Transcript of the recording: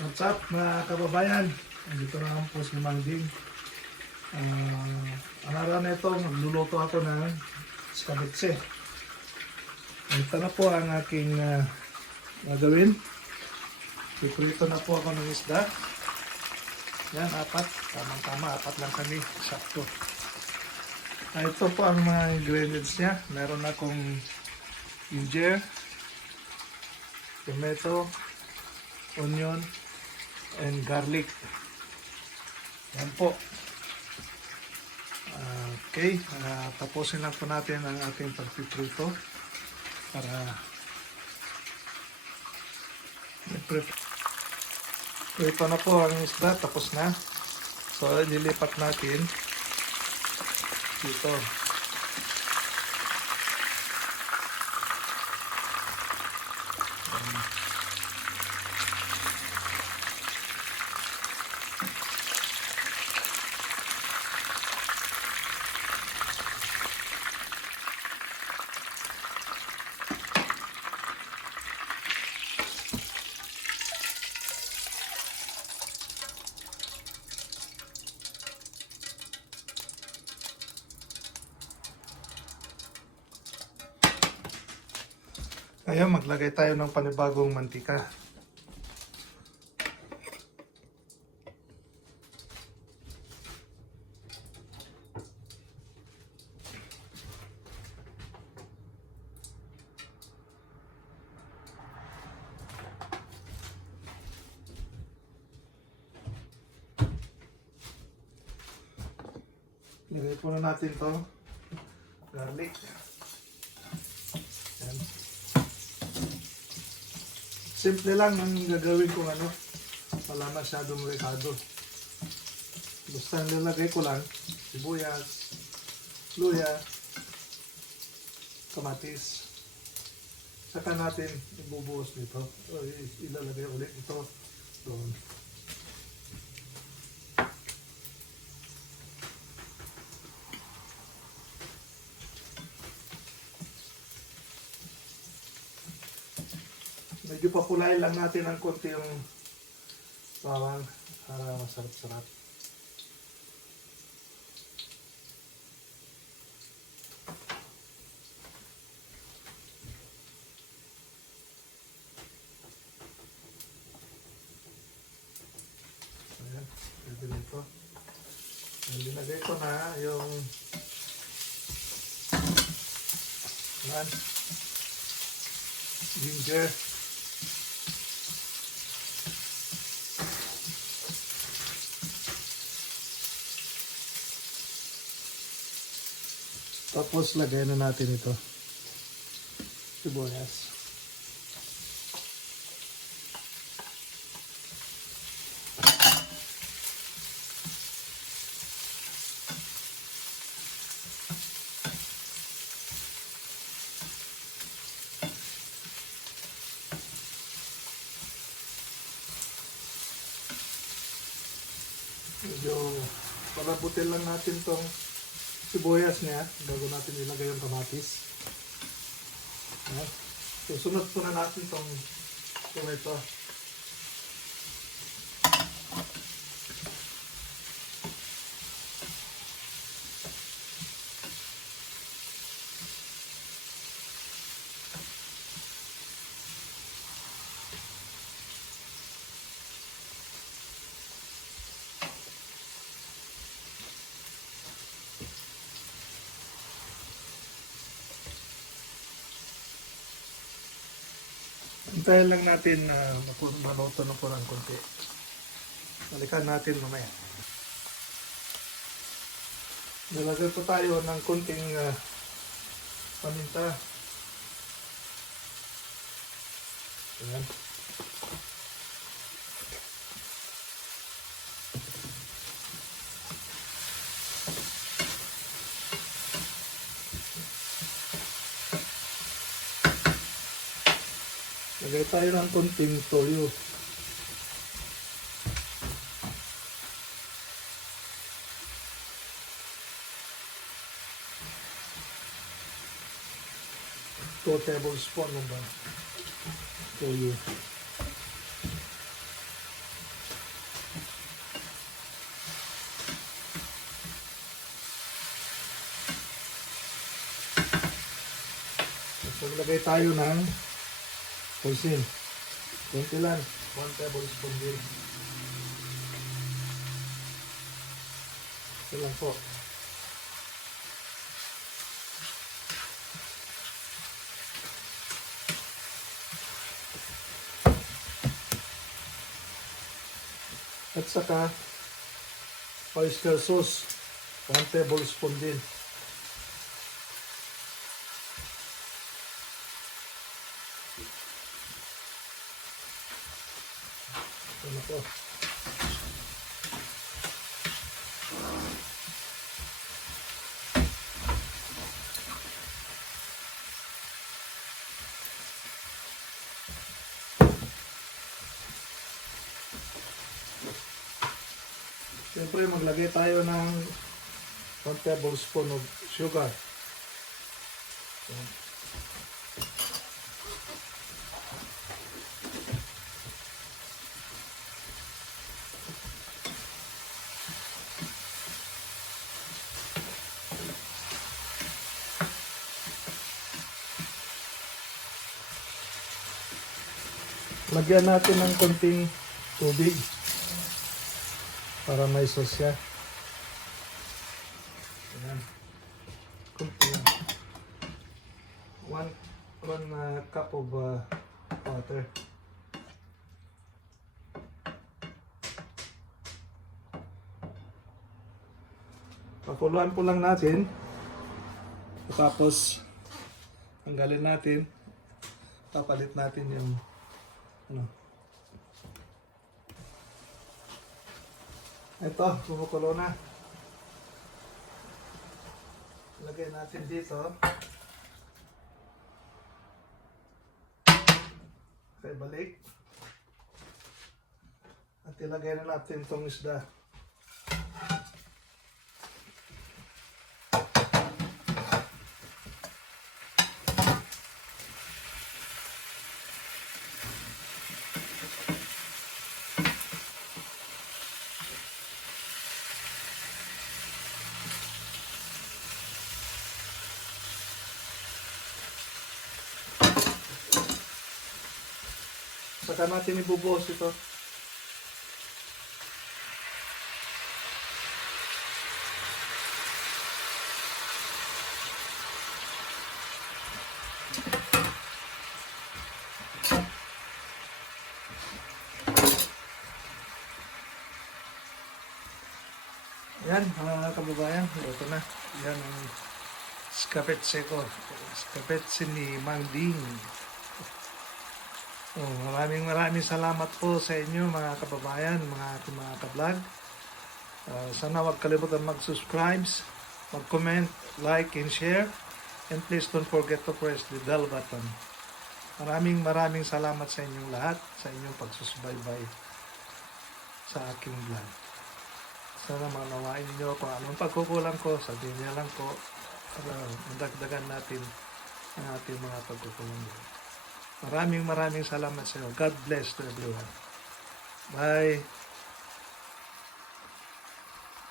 What's up mga kababayan? Dito naman po si Mang Ding. Ang araw na ito, magluluto ako ng skabitse. Ito na po ang aking gagawin. Piprito na po ako ng isda. Yan, 4. Tama-tama, 4 lang kami. Sakto. Ito po ang mga ingredients niya. Meron akong ginger, tomato, onion, and garlic. Yan po. Okay, tapusin lang po natin ang ating pagpiprito para prito na po ang isda, tapos na. So, nilipat natin dito. Ngayon, maglagay tayo ng panibagong mantika. Lagay po na natin to garlic. Yan. Simple lang ang gagawin ko, wala masyadong rekado. Basta nilagay ko lang sibuyas, luya, kamatis. Saka natin ibubuhos nito. O, ilalagay ulit ito doon. Medyo papulain lang natin ng konti yung bawang para masarap-sarap. Ayan, pwede nito. Linagay ko na yung ginger. Tapos lagay na natin ito. Sibuyas. Medyo palabutin lang natin tong sibuyas niya bago natin ilagay yung kamatis. Susunod po na natin itong tomato. Hintayin lang natin na maluto na po ng konti. Balikan natin mamaya. Nalagay po tayo ng konting paminta. Ayan. Lagay tayo ng konting toyo. Two tablespoon ng toyo. Maglagay tayo ng pulsin. Kunti lang. 1 tablespoon din. Ito lang po. At saka oyster sauce. 1 tablespoon din. Ito na po. Siyempre maglagay tayo ng 1 tablespoon of sugar. So, lagyan natin ng konting tubig para may sauce siya. Ayan. Konting 1 cup of water. Pakuluan po lang natin. Tapos tanggalin natin. Papalit natin yung ano. Ito, kumukulo na. Lagay natin dito. Okay, balik. At ilagay na natin itong isda. Saka natin ibubuhos ito. Yan, mga kababayan, ito na. Yan ang skapetse ko. Skapetse ni Mang Ding. Oh, maraming salamat po sa inyo mga kababayan, mga ka-vlog. Sana wag kalimutan mag-subscribe, mag-comment, like, and share. And please don't forget to press the bell button. Maraming salamat sa inyong lahat, sa inyong pagsusubaybay sa aking vlog. Sana manawain niyo kung anong pagkukulang ko, sabihin niya lang po para madagdagan natin ang ating mga pagkukulang. Maraming salamat sa inyo. God bless to everyone. Bye.